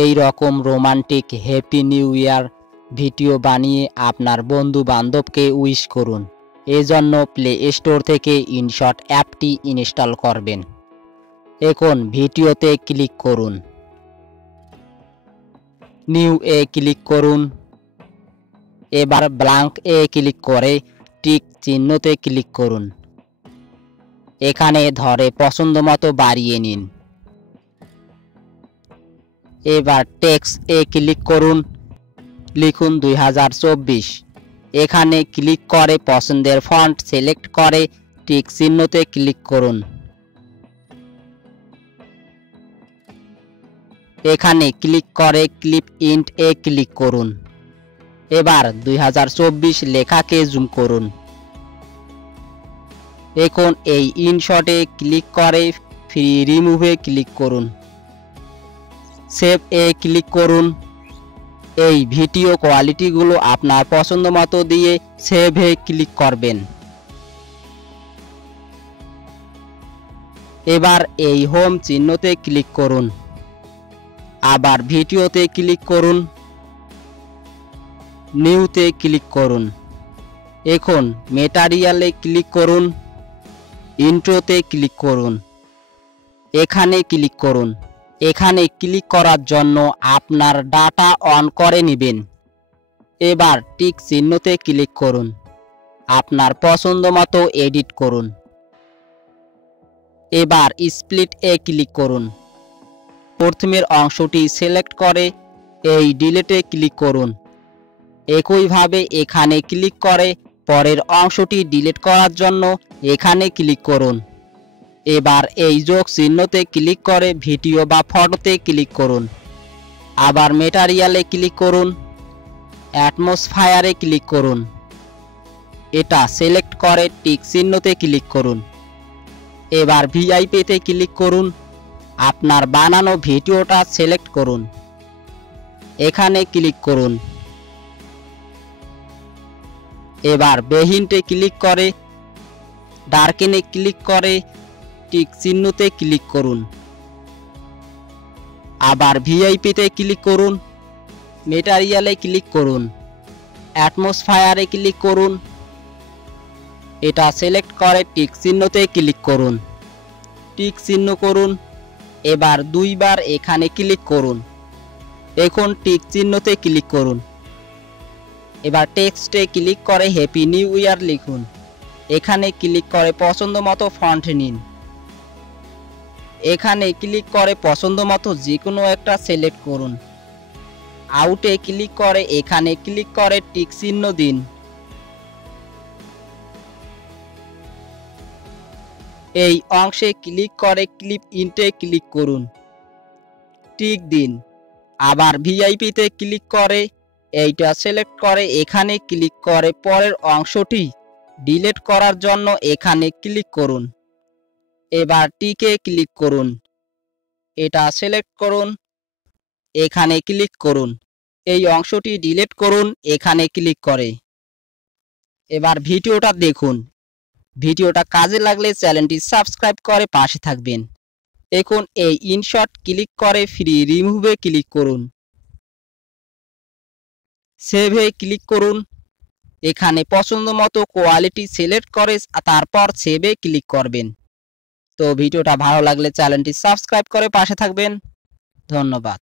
এই রকম romantic happy new year video বানিয়ে আপনার বন্ধু বান্ধবকে উইশ করুন। এজন্য প্লে স্টোর থেকে ইনশট অ্যাপটি ইনস্টল করবেন। এখন ভিডিওতে ক্লিক করুন, নিউ এ ক্লিক করুন। এবার ব্ল্যাঙ্ক এ ক্লিক করে টিক চিহ্নতে ক্লিক করুন। এখানে ধরে পছন্দ মতো বাড়িয়ে নিন। এবার টেক্সট এ ক্লিক করুন, লিখুন 2024। এখানে ক্লিক করে পছন্দের ফন্ট সিলেক্ট করে টিক চিহ্নতে ক্লিক করুন। এখানে ক্লিক করে ক্লিপ ইন্ট এ ক্লিক করুন। এবার 2024 লেখাকে জুম করুন। এখন এই ইনশটে ক্লিক করে ফ্রি রিমুভে ক্লিক করুন। সেভ এ ক্লিক করুন। এই ভিডিও কোয়ালিটিগুলো আপনার পছন্দ মতো দিয়ে সেভে ক্লিক করবেন। এবার এই হোম চিহ্নতে ক্লিক করুন। আবার ভিডিওতে ক্লিক করুন, নিউতে ক্লিক করুন। এখন ম্যাটেরিয়ালে ক্লিক করুন, ইন্ট্রোতে ক্লিক করুন। এখানে ক্লিক করুন। এখানে ক্লিক করার জন্য আপনার ডাটা অন করে নেবেন। এবার টিক চিহ্নতে ক্লিক করুন। আপনার পছন্দ মতো এডিট করুন। এবার স্প্লিট এ ক্লিক করুন। প্রথমের অংশটি সিলেক্ট করে এই ডিলিটে ক্লিক করুন। একইভাবে এখানে ক্লিক করে পরের অংশটি ডিলিট করার জন্য এখানে ক্লিক করুন। এবার এই যোগ চিহ্নতে ক্লিক করে ভিডিও বা ফটোতে ক্লিক করুন। আবার ম্যাটেরিয়ালে ক্লিক করুন, অ্যাটমসফায়ারে ক্লিক করুন। এটা সিলেক্ট করে টিক চিহ্নতে ক্লিক করুন। এবার ভিআইপিতে ক্লিক করুন। আপনার বানানো ভিডিওটা সিলেক্ট করুন। এখানে ক্লিক করুন। এবার বেহিন্টে ক্লিক করে ডার্কেনে ক্লিক করে টিক চিহ্নতে ক্লিক করুন। আবার ভিআইপিতে ক্লিক করুন, ম্যাটেরিয়ালে ক্লিক করুন, অ্যাটমসফায়ারে ক্লিক করুন। এটা সিলেক্ট করে টিক চিহ্নতে ক্লিক করুন। টিক চিহ্ন করুন। এবার দুইবার এখানে ক্লিক করুন। এখন টিক চিহ্নতে ক্লিক করুন। এবার টেক্সটে ক্লিক করে হ্যাপি নিউ ইয়ার লিখুন। এখানে ক্লিক করে পছন্দ মতো ফন্ট নিন। এখানে ক্লিক করে পছন্দ মতো যে কোনো একটা সিলেক্ট করুন। আউটে ক্লিক করে এখানে ক্লিক করে টিক চিহ্ন দিন। এই অংশে ক্লিক করে ক্লিপ ইন্টে ক্লিক করুন, টিক দিন। আবার ভিআইপিতে ক্লিক করে এইটা সিলেক্ট করে এখানে ক্লিক করে পরের অংশটি ডিলিট করার জন্য এখানে ক্লিক করুন। এবার টিকে ক্লিক করুন। এটা সিলেক্ট করুন, এখানে ক্লিক করুন। এই অংশটি ডিলিট করুন এখানে ক্লিক করে। এবার ভিডিওটা দেখুন। ভিডিওটা কাজে লাগলে চ্যানেলটি সাবস্ক্রাইব করে পাশে থাকবেন। এখন এই ইনশট ক্লিক করে ফ্রি রিমুভে ক্লিক করুন। সেভে ক্লিক করুন। এখানে পছন্দ মতো কোয়ালিটি সিলেক্ট করে তারপর সেভে ক্লিক করবেন। তো ভিডিওটা ভালো লাগলে চ্যানেলটি সাবস্ক্রাইব করে পাশে থাকবেন। ধন্যবাদ।